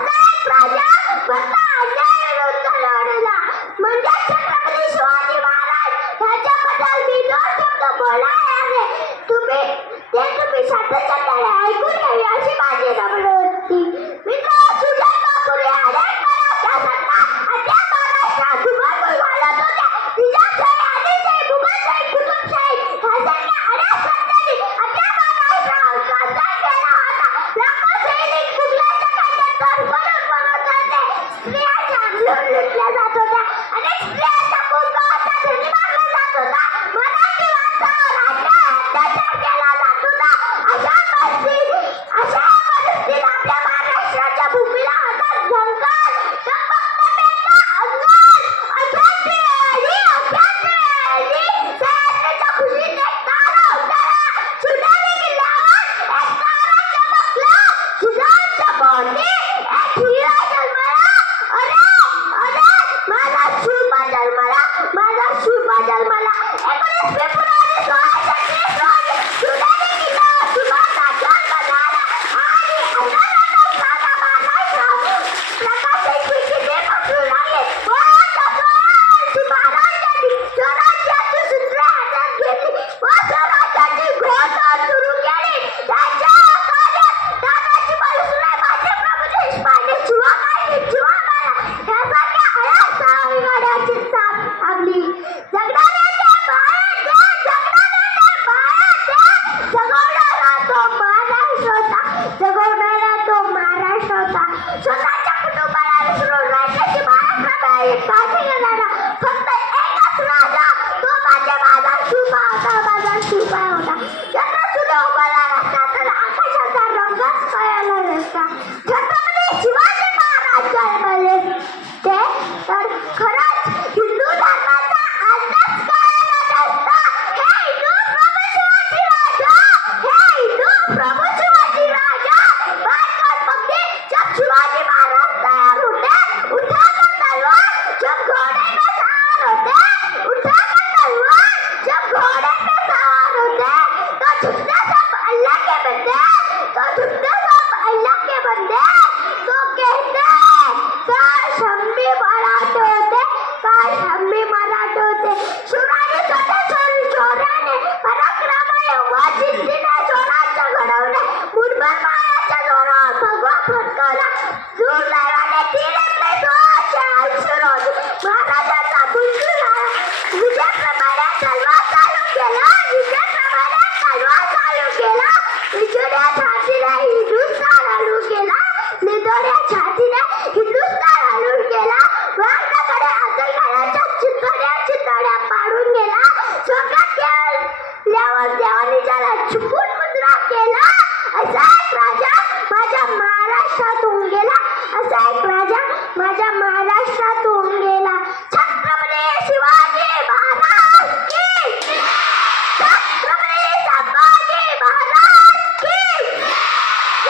असा एक राजा फक्त अन्यायाविरुद्ध लढला म्हणजे छत्रपती शिवाजी महाराज ह्याच्याबद्दल मी दोन शब्द बोलणार आहे. तुम्ही शांततेने ऐकून घ्यावी अशी माझी विनंती. मित्रांनो, सुजय बापू अनेक बऱ्याचशा सत्ता अद्याप महाराष्ट्रात धुमाकूळ घालत होत्या. निजामशाही, आदिलशाही, मुघलशाही, कुतुबशाही ह्यासारख्या अनेक सत्तांनी अद्याप महाराष्ट्रावर कब्जा केला होता. लाखो सैनिक मुघलांच्या खंडात तडफडून मरत होते. स्त्रिया जागून लुटल्या जात होत्या. अनेक स्त्रियांचा कुटुंबाचा धनी मारला जात होता. मराठी माणसावर अन्याय अत्याचार केला जात होता. अशा परिस्थितीत आपल्या महाराष्ट्राच्या भूमीला होता झंकार तर फक्त बेटा अंगार. अशाच वेळी सह्याद्रीच्या खुशीत एक तारा उतरला. शिवनेरी किल्ल्यावर एक तारा चमकला. जिजाऊंच्या पोटी एक हिरा जन्मला. अरे माझा शिवबा जन्मला, माझा शिवबा जन्मला. 19 फेब्रुवारी 1636 रोजी शिवनेरी किल्ल्यावर शिवाचा जन्म झाला. आणि अंधारातच माझा महाराष्ट्र प्रकाशाची किरणे पसरू लागले. वयाच्या 16 वर्षी महाराजांनी स्वराज्याची सूत्रे हातात घेतली व स्वराज्याची घोषणा सुरू केली. त्यांच्या कार्यात दादाजी मालुसरे, माझे प्रभू देशपांडे, शिवकाळजी, शिवबाला ह्यासारख्या अनेक सावळी साथ आपली. जगणाऱ्याचे भारत देश, जगणाऱ्याचे भारत देश, जगवणारा तो महाराष्ट्र होता, जगवणारा तो महाराष्ट्र होता. स्वतःच्या कुटुंबाला विसरून राज्याची महाराष्ट्राबाहेर काढली गेलेला फक्त एकच राजा, तो माझा शिवबा होता, माझा शिवबा होता. चंद्रसूर्य उगवला नसता तर आकाशाचा रंगच कळला नसता. छत्रपती शिवाजी महाराज जन्मले ते तर खरंच हिंदू धर्माचा अंदाज कळला नसता. हे हिंदू प्रभू शिवाजी राजा, हे हिंदू प्रभू शिवाजी राजा. बालपण बघते जब शिवाजी महाराज तैयार होते, उठाकर तलवार जब घोड़े पे सवार होते, उठाकर तलवार जब घोड़े पे सवार होते, तो झुकते सब अल्लाह के बंदे, तो झुकते सब अल्लाह के बंदे. तो कहते हैं काश हम भी मराठे होते, काश हम भी मराठे होते. शिवराज छोटे चोराने पराक्रमाने वाजिंतीने स्वराज्य घडवले. मुठभर मायाच्या जोरावर भगवा फडकवला. दूर